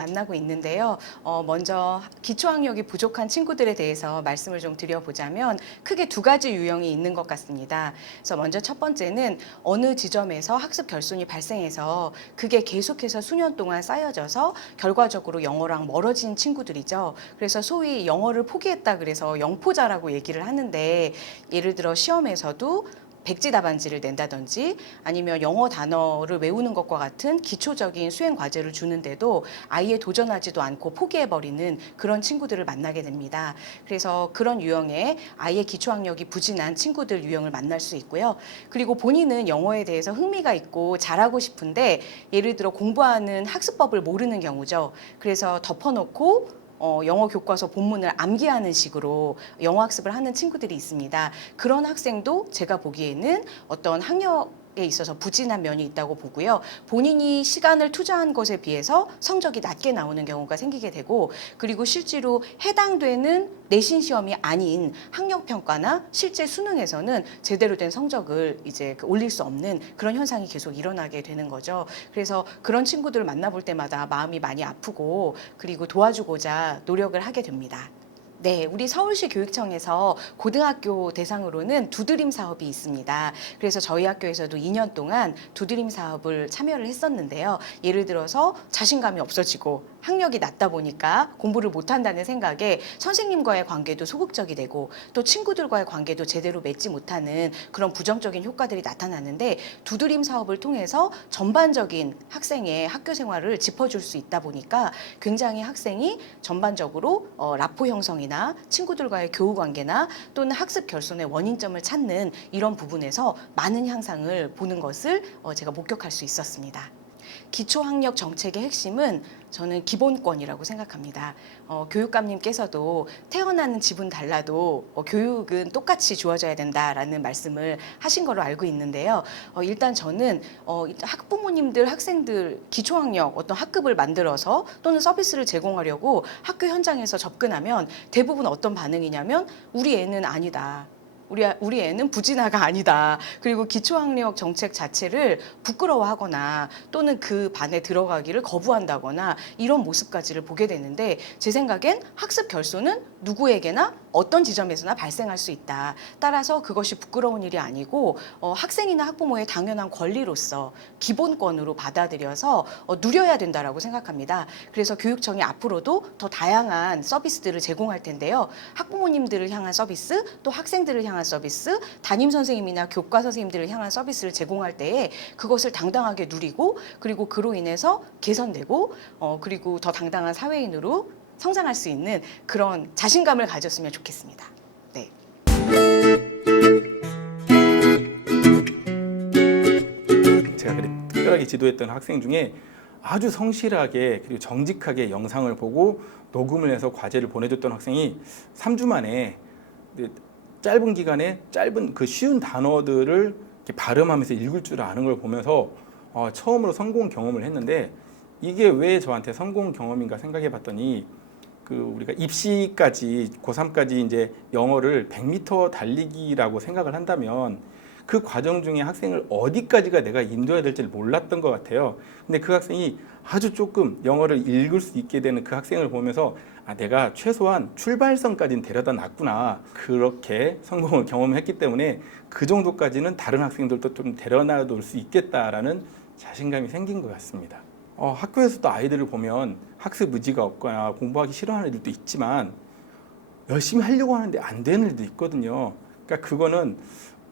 만나고 있는데요. 먼저 기초학력이 부족한 친구들에 대해서 말씀을 좀 드려보자면 크게 두 가지 유형이 있는 것 같습니다. 그래서 먼저 첫 번째는 어느 지점에서 학습 결손이 발생해서 그게 계속해서 수년 동안 쌓여져서 결과적으로 영어랑 멀어진 친구들이죠. 그래서 소위 영어를 포기했다 그래서 영포자라고 얘기를 하는데, 예를 들어 시험에서도 백지 답안지를 낸다든지 아니면 영어 단어를 외우는 것과 같은 기초적인 수행 과제를 주는데도 아예 도전하지도 않고 포기해버리는 그런 친구들을 만나게 됩니다. 그래서 그런 유형의 아예 기초학력이 부진한 친구들 유형을 만날 수 있고요. 그리고 본인은 영어에 대해서 흥미가 있고 잘하고 싶은데 예를 들어 공부하는 학습법을 모르는 경우죠. 그래서 덮어놓고 영어 교과서 본문을 암기하는 식으로 영어 학습을 하는 친구들이 있습니다. 그런 학생도 제가 보기에는 어떤 학력에 있어서 부진한 면이 있다고 보고요. 본인이 시간을 투자한 것에 비해서 성적이 낮게 나오는 경우가 생기게 되고, 그리고 실제로 해당되는 내신 시험이 아닌 학력 평가나 실제 수능에서는 제대로 된 성적을 이제 올릴 수 없는 그런 현상이 계속 일어나게 되는 거죠. 그래서 그런 친구들을 만나볼 때마다 마음이 많이 아프고 그리고 도와주고자 노력을 하게 됩니다. 네, 우리 서울시 교육청에서 고등학교 대상으로는 두드림 사업이 있습니다. 그래서 저희 학교에서도 2년 동안 두드림 사업을 참여를 했었는데요. 예를 들어서 자신감이 없어지고 학력이 낮다 보니까 공부를 못한다는 생각에 선생님과의 관계도 소극적이 되고 또 친구들과의 관계도 제대로 맺지 못하는 그런 부정적인 효과들이 나타나는데, 두드림 사업을 통해서 전반적인 학생의 학교 생활을 짚어줄 수 있다 보니까 굉장히 학생이 전반적으로 라포 형성이나 친구들과의 교우 관계나 또는 학습 결손의 원인점을 찾는 이런 부분에서 많은 향상을 보는 것을 제가 목격할 수 있었습니다. 기초학력 정책의 핵심은 저는 기본권이라고 생각합니다. 교육감님께서도 태어나는 집은 달라도 교육은 똑같이 주어져야 된다라는 말씀을 하신 걸로 알고 있는데요. 일단 저는 학부모님들, 학생들 기초학력 어떤 학급을 만들어서 또는 서비스를 제공하려고 학교 현장에서 접근하면 대부분 어떤 반응이냐면 우리 애는 아니다. 우리 애는 부진아가 아니다. 그리고 기초학력 정책 자체를 부끄러워하거나 또는 그 반에 들어가기를 거부한다거나 이런 모습까지를 보게 되는데, 제 생각엔 학습 결손은 누구에게나 어떤 지점에서나 발생할 수 있다. 따라서 그것이 부끄러운 일이 아니고 학생이나 학부모의 당연한 권리로서 기본권으로 받아들여서 누려야 된다라고 생각합니다. 그래서 교육청이 앞으로도 더 다양한 서비스들을 제공할 텐데요. 학부모님들을 향한 서비스, 또 학생들을 향한 서비스, 담임 선생님이나 교과 선생님들을 향한 서비스를 제공할 때에 그것을 당당하게 누리고, 그리고 그로 인해서 개선되고 그리고 더 당당한 사회인으로 성장할 수 있는 그런 자신감을 가졌으면 좋겠습니다. 네. 제가 특별하게 지도했던 학생 중에 아주 성실하게 그리고 정직하게 영상을 보고 녹음을 해서 과제를 보내줬던 학생이 3주 만에 짧은 기간에 짧은 그 쉬운 단어들을 이렇게 발음하면서 읽을 줄 아는 걸 보면서 처음으로 성공 경험을 했는데, 이게 왜 저한테 성공 경험인가 생각해 봤더니, 우리가 입시까지 고3까지 이제 영어를 100m 달리기라고 생각을 한다면 그 과정 중에 학생을 어디까지가 내가 인도해야 될지를 몰랐던 것 같아요. 근데 그 학생이 아주 조금 영어를 읽을 수 있게 되는 그 학생을 보면서 내가 최소한 출발선까지는 데려다 놨구나, 그렇게 성공을 경험했기 때문에 그 정도까지는 다른 학생들도 좀 데려다 놓을 수 있겠다라는 자신감이 생긴 것 같습니다. 학교에서도 아이들을 보면 학습 의지가 없거나 공부하기 싫어하는 애들도 있지만 열심히 하려고 하는데 안 되는 애들도 있거든요. 그러니까 그거는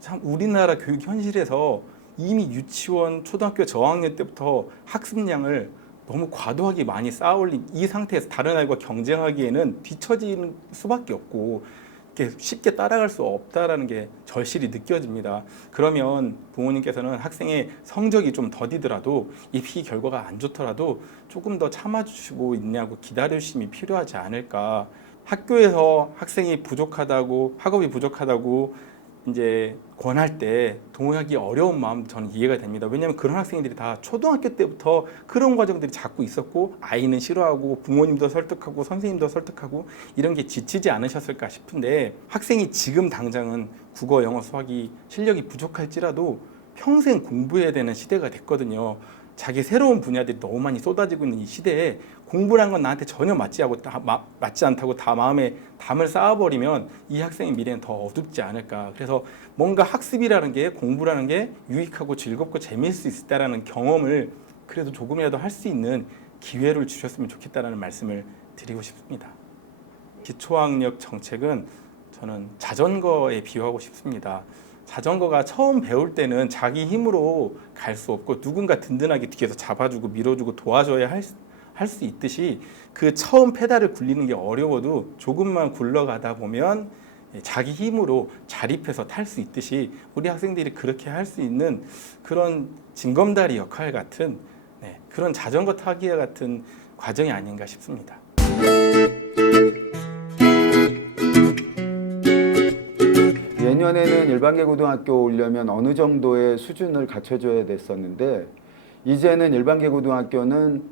참 우리나라 교육 현실에서 이미 유치원, 초등학교 저학년 때부터 학습량을 너무 과도하게 많이 쌓아올린 이 상태에서 다른 아이와 경쟁하기에는 뒤처질 수밖에 없고 쉽게 따라갈 수 없다는 게 절실히 느껴집니다. 그러면 부모님께서는 학생의 성적이 좀 더디더라도 입시 결과가 안 좋더라도 조금 더 참아주시고 있냐고 기다려주심이 필요하지 않을까. 학교에서 학생이 부족하다고, 학업이 부족하다고 이제 권할 때 동의하기 어려운 마음 저는 이해가 됩니다. 왜냐하면 그런 학생들이 다 초등학교 때부터 그런 과정들이 자꾸 있었고, 아이는 싫어하고 부모님도 설득하고 선생님도 설득하고 이런 게 지치지 않으셨을까 싶은데, 학생이 지금 당장은 국어, 영어, 수학이 실력이 부족할지라도 평생 공부해야 되는 시대가 됐거든요. 자기 새로운 분야들이 너무 많이 쏟아지고 있는 이 시대에 공부란 건 나한테 전혀 맞지 않다고 다 마음에 담을 쌓아버리면 이 학생의 미래는 더 어둡지 않을까. 그래서 뭔가 학습이라는 게, 공부라는 게 유익하고 즐겁고 재미있을 수 있다라는 경험을 그래도 조금이라도 할 수 있는 기회를 주셨으면 좋겠다라는 말씀을 드리고 싶습니다. 기초학력 정책은 저는 자전거에 비유하고 싶습니다. 자전거가 처음 배울 때는 자기 힘으로 갈 수 없고 누군가 든든하게 뒤에서 잡아주고 밀어주고 도와줘야 할 수 있듯이, 그 처음 페달을 굴리는 게 어려워도 조금만 굴러가다 보면 자기 힘으로 자립해서 탈 수 있듯이 우리 학생들이 그렇게 할 수 있는 그런 징검다리 역할 같은, 그런 자전거 타기와 같은 과정이 아닌가 싶습니다. 예년에는 일반계 고등학교 오려면 어느 정도의 수준을 갖춰줘야 됐었는데, 이제는 일반계 고등학교는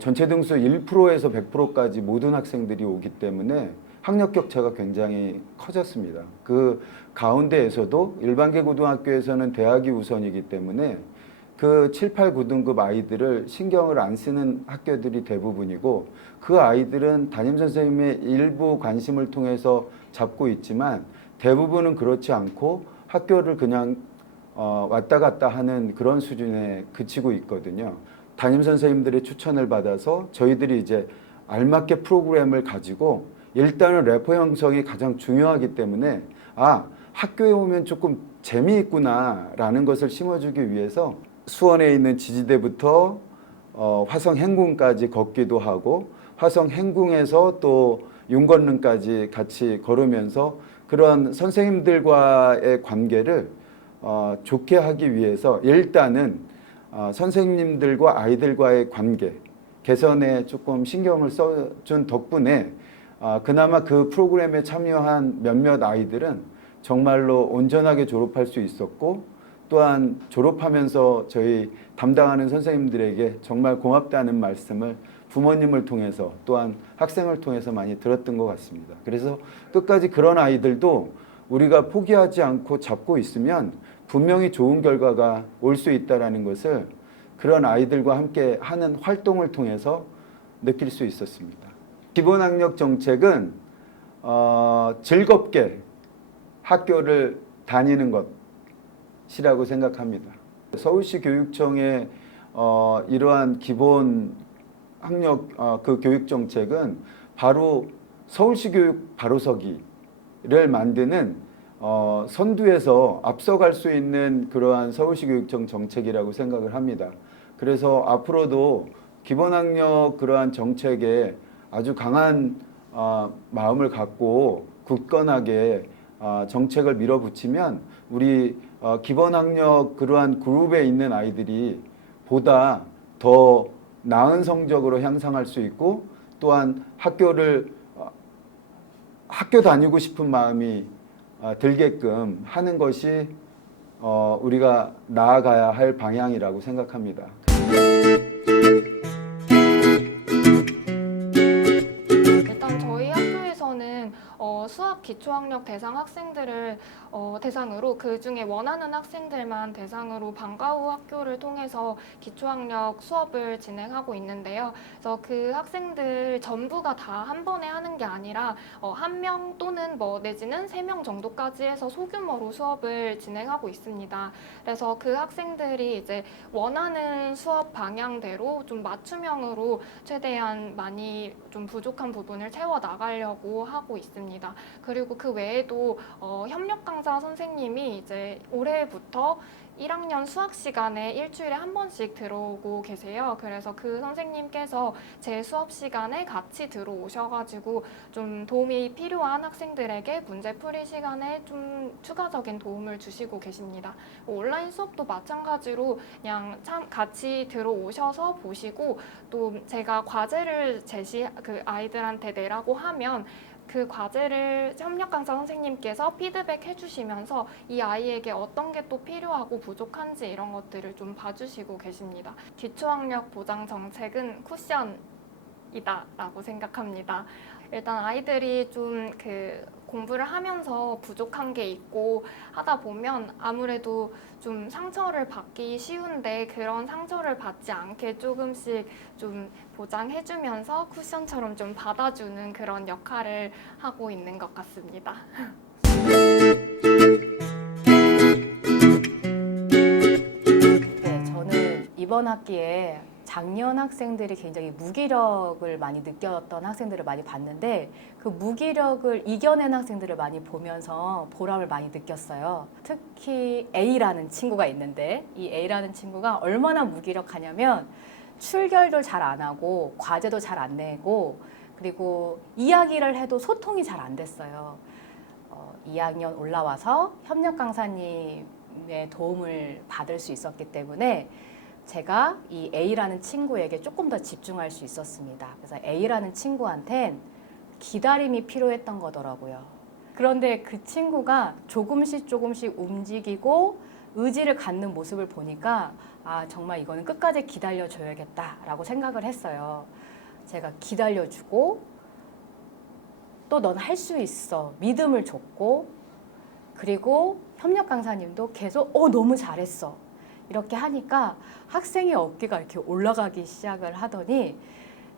전체 등수 1%에서 100%까지 모든 학생들이 오기 때문에 학력 격차가 굉장히 커졌습니다. 그 가운데에서도 일반계 고등학교에서는 대학이 우선이기 때문에 그 7, 8, 9등급 아이들을 신경을 안 쓰는 학교들이 대부분이고, 그 아이들은 담임선생님의 일부 관심을 통해서 잡고 있지만 대부분은 그렇지 않고 학교를 그냥 왔다 갔다 하는 그런 수준에 그치고 있거든요. 담임선생님들의 추천을 받아서 저희들이 이제 알맞게 프로그램을 가지고, 일단은 래퍼 형성이 가장 중요하기 때문에 학교에 오면 조금 재미있구나 라는 것을 심어주기 위해서 수원에 있는 지지대부터 화성 행궁까지 걷기도 하고, 화성 행궁에서 또 윤건릉까지 같이 걸으면서 그런 선생님들과의 관계를 좋게 하기 위해서 일단은 선생님들과 아이들과의 관계 개선에 조금 신경을 써준 덕분에 그나마 그 프로그램에 참여한 몇몇 아이들은 정말로 온전하게 졸업할 수 있었고, 또한 졸업하면서 저희 담당하는 선생님들에게 정말 고맙다는 말씀을 부모님을 통해서 또한 학생을 통해서 많이 들었던 것 같습니다. 그래서 끝까지 그런 아이들도 우리가 포기하지 않고 잡고 있으면 분명히 좋은 결과가 올 수 있다는 것을 그런 아이들과 함께 하는 활동을 통해서 느낄 수 있었습니다. 기본학력 정책은 즐겁게 학교를 다니는 것이라고 생각합니다. 서울시 교육청의 이러한 기본 학력 그 교육 정책은 바로 서울시 교육 바로서기를 만드는 선두에서 앞서갈 수 있는 그러한 서울시 교육청 정책이라고 생각을 합니다. 그래서 앞으로도 기본학력 그러한 정책에 아주 강한 마음을 갖고 굳건하게 정책을 밀어붙이면 우리 기본학력 그러한 그룹에 있는 아이들이 보다 더 나은 성적으로 향상할 수 있고, 또한 학교 다니고 싶은 마음이 들게끔 하는 것이 우리가 나아가야 할 방향이라고 생각합니다. 일단 저희 학교에서는 수학 기초학력 대상 학생들을 대상으로, 그 중에 원하는 학생들만 대상으로 방과 후 학교를 통해서 기초학력 수업을 진행하고 있는데요. 그래서 그 학생들 전부가 다 한 번에 하는 게 아니라 한 명 또는 내지는 3명 정도까지 해서 소규모로 수업을 진행하고 있습니다. 그래서 그 학생들이 이제 원하는 수업 방향대로 좀 맞춤형으로 최대한 많이 좀 부족한 부분을 채워 나가려고 하고 있습니다. 그리고 그 외에도 협력 강사 선생님이 이제 올해부터 1학년 수학 시간에 일주일에 한 번씩 들어오고 계세요. 그래서 그 선생님께서 제 수업 시간에 같이 들어오셔가지고 좀 도움이 필요한 학생들에게 문제 풀이 시간에 좀 추가적인 도움을 주시고 계십니다. 온라인 수업도 마찬가지로 그냥 같이 들어오셔서 보시고, 또 제가 과제를 그 아이들한테 내라고 하면 그 과제를 협력 강사 선생님께서 피드백 해주시면서 이 아이에게 어떤 게 또 필요하고 부족한지 이런 것들을 좀 봐주시고 계십니다. 기초학력 보장 정책은 쿠션이다라고 생각합니다. 일단 아이들이 좀 공부를 하면서 부족한 게 있고 하다 보면 아무래도 좀 상처를 받기 쉬운데 그런 상처를 받지 않게 조금씩 좀 보장해주면서 쿠션처럼 좀 받아주는 그런 역할을 하고 있는 것 같습니다. 네, 저는 이번 학기에 작년 학생들이 굉장히 무기력을 많이 느꼈던 학생들을 많이 봤는데 그 무기력을 이겨낸 학생들을 많이 보면서 보람을 많이 느꼈어요. 특히 A라는 친구가 있는데 이 A라는 친구가 얼마나 무기력하냐면 출결도 잘 안 하고 과제도 잘 안 내고 그리고 이야기를 해도 소통이 잘 안 됐어요. 2학년 올라와서 협력 강사님의 도움을 받을 수 있었기 때문에 제가 이 A라는 친구에게 조금 더 집중할 수 있었습니다. 그래서 A라는 친구한텐 기다림이 필요했던 거더라고요. 그런데 그 친구가 조금씩 움직이고 의지를 갖는 모습을 보니까 아, 정말 이거는 끝까지 기다려줘야겠다라고 생각을 했어요. 제가 기다려주고 또 넌 할 수 있어 믿음을 줬고 그리고 협력 강사님도 계속 너무 잘했어 이렇게 하니까 학생의 어깨가 이렇게 올라가기 시작을 하더니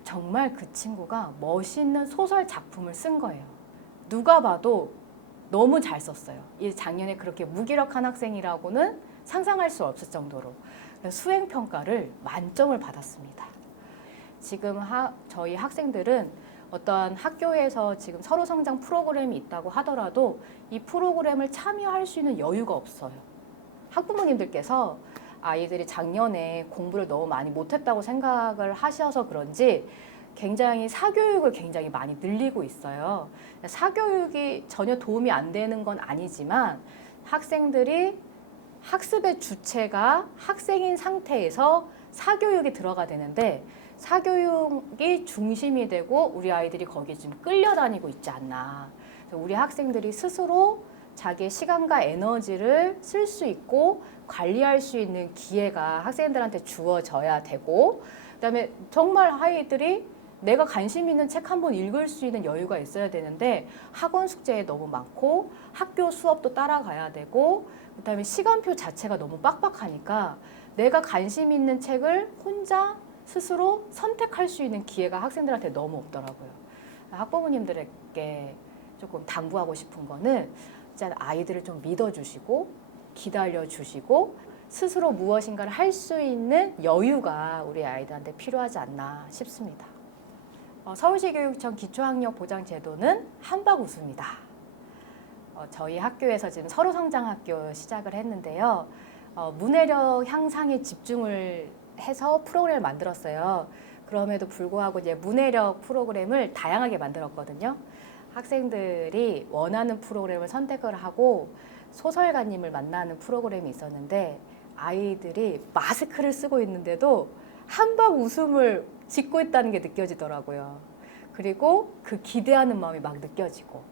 정말 그 친구가 멋있는 소설 작품을 쓴 거예요. 누가 봐도 너무 잘 썼어요. 이 작년에 그렇게 무기력한 학생이라고는 상상할 수 없을 정도로 수행평가를 만점을 받았습니다. 지금 저희 학생들은 어떠한 학교에서 지금 서로성장 프로그램이 있다고 하더라도 이 프로그램을 참여할 수 있는 여유가 없어요. 학부모님들께서 아이들이 작년에 공부를 너무 많이 못했다고 생각을 하셔서 그런지 굉장히 사교육을 굉장히 많이 늘리고 있어요. 사교육이 전혀 도움이 안 되는 건 아니지만 학생들이 학습의 주체가 학생인 상태에서 사교육이 들어가 되는데 사교육이 중심이 되고 우리 아이들이 거기에 지금 끌려다니고 있지 않나. 우리 학생들이 스스로 자기의 시간과 에너지를 쓸 수 있고 관리할 수 있는 기회가 학생들한테 주어져야 되고 그다음에 정말 아이들이 내가 관심 있는 책 한 번 읽을 수 있는 여유가 있어야 되는데 학원 숙제에 너무 많고 학교 수업도 따라가야 되고 그다음에 시간표 자체가 너무 빡빡하니까 내가 관심 있는 책을 혼자 스스로 선택할 수 있는 기회가 학생들한테 너무 없더라고요. 학부모님들에게 조금 당부하고 싶은 거는 진짜 아이들을 좀 믿어주시고 기다려주시고 스스로 무엇인가를 할 수 있는 여유가 우리 아이들한테 필요하지 않나 싶습니다. 서울시 교육청 기초학력 보장 제도는 한박 우수입니다. 저희 학교에서 지금 서로성장학교 시작을 했는데요. 문해력 향상에 집중을 해서 프로그램을 만들었어요. 그럼에도 불구하고 이제 문해력 프로그램을 다양하게 만들었거든요. 학생들이 원하는 프로그램을 선택을 하고 소설가님을 만나는 프로그램이 있었는데 아이들이 마스크를 쓰고 있는데도 한박 웃음을 짓고 있다는 게 느껴지더라고요. 그리고 그 기대하는 마음이 막 느껴지고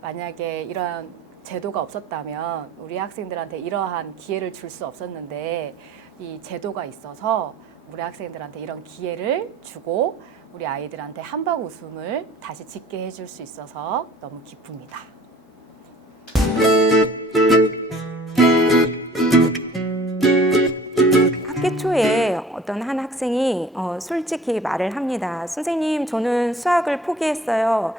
만약에 이러한 제도가 없었다면 우리 학생들한테 이러한 기회를 줄 수 없었는데 이 제도가 있어서 우리 학생들한테 이런 기회를 주고 우리 아이들한테 한박 웃음을 다시 짓게 해줄 수 있어서 너무 기쁩니다. 학기 초에 어떤 한 학생이 솔직히 말을 합니다. 선생님, 저는 수학을 포기했어요.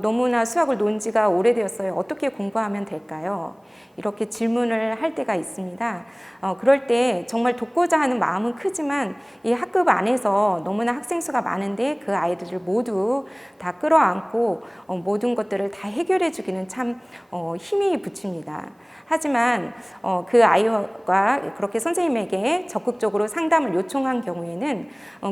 너무나 수학을 논 지가 오래되었어요. 어떻게 공부하면 될까요? 이렇게 질문을 할 때가 있습니다. 그럴 때 정말 돕고자 하는 마음은 크지만 이 학급 안에서 너무나 학생 수가 많은데 그 아이들을 모두 다 끌어안고 모든 것들을 다 해결해 주기는 참 힘이 붙입니다. 하지만 그 아이가 그렇게 선생님에게 적극적으로 상담을 요청한 경우에는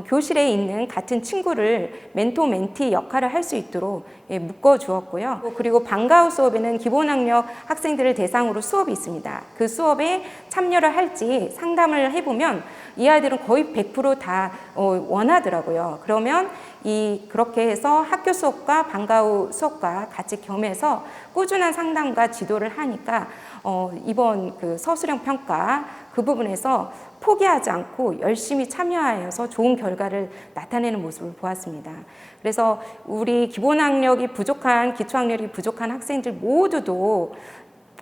교실에 있는 같은 친구를 멘토 멘티 역할을 할 수 있도록 묶어 주었고요. 그리고 방과후 수업에는 기본학력 학생들을 대상으로 수업이 있습니다. 그 수업에 참여를 할지 상담을 해보면 이 아이들은 거의 100% 다 원하더라고요. 그러면 그렇게 해서 학교 수업과 방과후 수업과 같이 겸해서 꾸준한 상담과 지도를 하니까 이번 그 서술형 평가 그 부분에서 포기하지 않고 열심히 참여하여서 좋은 결과를 나타내는 모습을 보았습니다. 그래서 우리 기본학력이 부족한, 기초학력이 부족한 학생들 모두도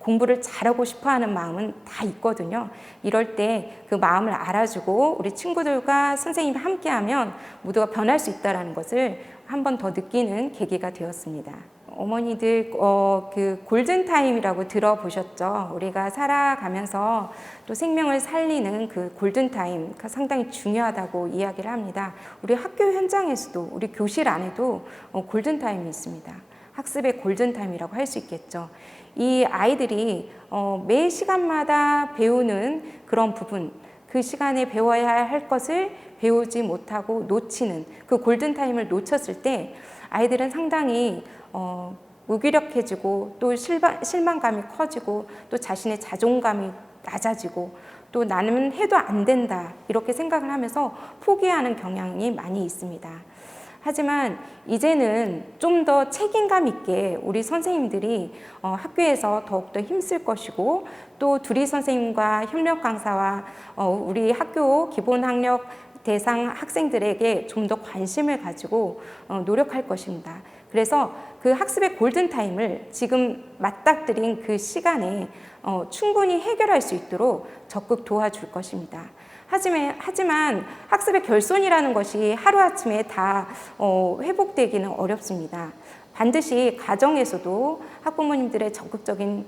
공부를 잘하고 싶어하는 마음은 다 있거든요. 이럴 때 그 마음을 알아주고 우리 친구들과 선생님이 함께하면 모두가 변할 수 있다는 것을 한 번 더 느끼는 계기가 되었습니다. 어머니들 그 골든타임이라고 들어보셨죠? 우리가 살아가면서 또 생명을 살리는 그 골든타임가 상당히 중요하다고 이야기를 합니다. 우리 학교 현장에서도 우리 교실 안에도 골든타임이 있습니다. 학습의 골든타임이라고 할 수 있겠죠. 이 아이들이 매 시간마다 배우는 그런 부분, 그 시간에 배워야 할 것을 배우지 못하고 놓치는 그 골든타임을 놓쳤을 때 아이들은 상당히 무기력해지고 또 실망감이 커지고 또 자신의 자존감이 낮아지고 또 나는 해도 안 된다 이렇게 생각을 하면서 포기하는 경향이 많이 있습니다. 하지만 이제는 좀 더 책임감 있게 우리 선생님들이 학교에서 더욱더 힘쓸 것이고 또 두리 선생님과 협력 강사와 우리 학교 기본학력 대상 학생들에게 좀 더 관심을 가지고 노력할 것입니다. 그래서 그 학습의 골든타임을 지금 맞닥뜨린 그 시간에 충분히 해결할 수 있도록 적극 도와줄 것입니다. 하지만 학습의 결손이라는 것이 하루아침에 다 회복되기는 어렵습니다. 반드시 가정에서도 학부모님들의 적극적인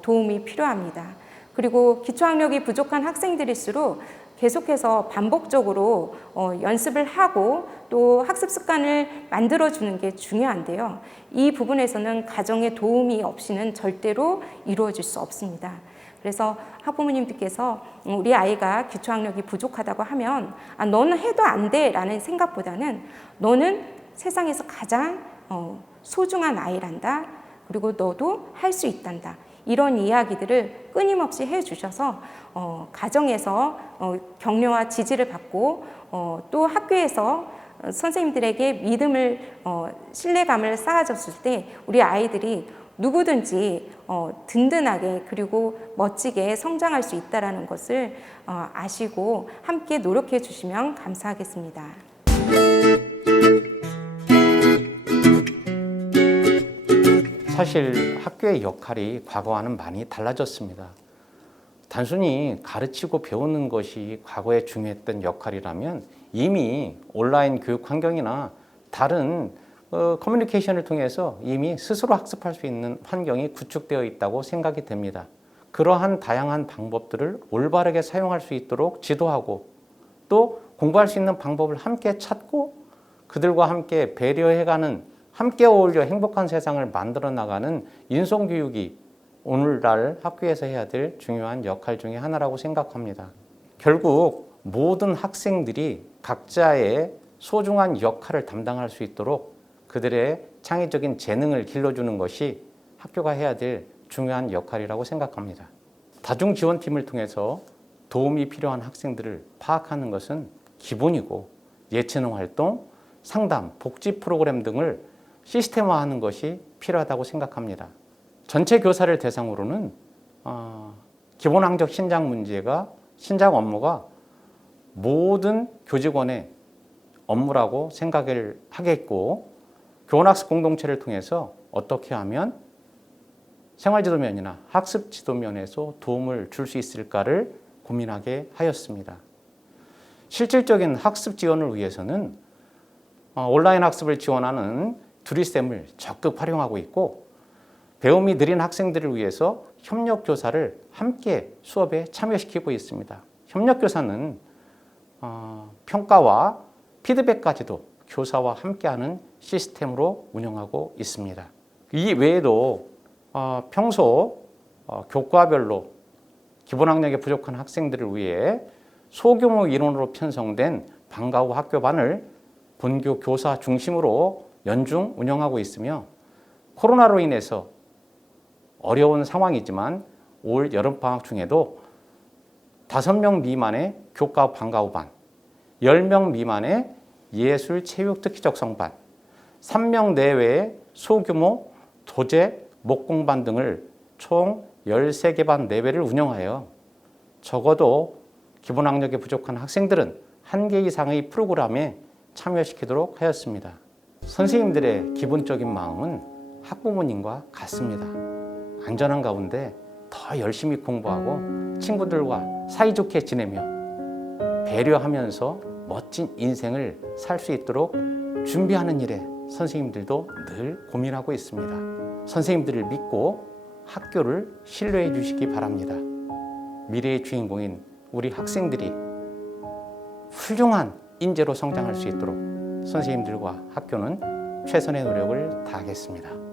도움이 필요합니다. 그리고 기초학력이 부족한 학생들일수록 계속해서 반복적으로 연습을 하고 또 학습 습관을 만들어주는 게 중요한데요. 이 부분에서는 가정의 도움이 없이는 절대로 이루어질 수 없습니다. 그래서 학부모님들께서 우리 아이가 기초학력이 부족하다고 하면 너는 해도 안 돼 라는 생각보다는 너는 세상에서 가장 소중한 아이란다. 그리고 너도 할 수 있단다. 이런 이야기들을 끊임없이 해주셔서 가정에서 격려와 지지를 받고 또 학교에서 선생님들에게 믿음을 신뢰감을 쌓아줬을 때 우리 아이들이 누구든지 든든하게 그리고 멋지게 성장할 수 있다는 것을 아시고 함께 노력해 주시면 감사하겠습니다. 사실 학교의 역할이 과거와는 많이 달라졌습니다. 단순히 가르치고 배우는 것이 과거에 중요했던 역할이라면 이미 온라인 교육 환경이나 다른 커뮤니케이션을 통해서 이미 스스로 학습할 수 있는 환경이 구축되어 있다고 생각이 됩니다. 그러한 다양한 방법들을 올바르게 사용할 수 있도록 지도하고 또 공부할 수 있는 방법을 함께 찾고 그들과 함께 배려해가는 함께 어울려 행복한 세상을 만들어 나가는 인성교육이 오늘날 학교에서 해야 될 중요한 역할 중에 하나라고 생각합니다. 결국 모든 학생들이 각자의 소중한 역할을 담당할 수 있도록 그들의 창의적인 재능을 길러주는 것이 학교가 해야 될 중요한 역할이라고 생각합니다. 다중지원팀을 통해서 도움이 필요한 학생들을 파악하는 것은 기본이고 예체능 활동, 상담, 복지 프로그램 등을 시스템화하는 것이 필요하다고 생각합니다. 전체 교사를 대상으로는 기본학력 신작 업무가 모든 교직원의 업무라고 생각을 하겠고 교원학습 공동체를 통해서 어떻게 하면 생활지도면이나 학습지도면에서 도움을 줄 수 있을까를 고민하게 하였습니다. 실질적인 학습 지원을 위해서는 온라인 학습을 지원하는 두리쌤을 적극 활용하고 있고 배움이 느린 학생들을 위해서 협력교사를 함께 수업에 참여시키고 있습니다. 협력교사는 평가와 피드백까지도 교사와 함께하는 시스템으로 운영하고 있습니다. 이 외에도 평소 교과별로 기본학력이 부족한 학생들을 위해 소규모 인원으로 편성된 방과 후 학교반을 본교 교사 중심으로 연중 운영하고 있으며 코로나로 인해서 어려운 상황이지만 올 여름방학 중에도 5명 미만의 교과 방과 후 반, 10명 미만의 예술 체육 특기적 성반, 3명 내외의 소규모 도제 목공반 등을 총 13개 반 내외를 운영하여 적어도 기본 학력이 부족한 학생들은 1개 이상의 프로그램에 참여시키도록 하였습니다. 선생님들의 기본적인 마음은 학부모님과 같습니다. 안전한 가운데 더 열심히 공부하고 친구들과 사이좋게 지내며 배려하면서 멋진 인생을 살 수 있도록 준비하는 일에 선생님들도 늘 고민하고 있습니다. 선생님들을 믿고 학교를 신뢰해 주시기 바랍니다. 미래의 주인공인 우리 학생들이 훌륭한 인재로 성장할 수 있도록 선생님들과 학교는 최선의 노력을 다하겠습니다.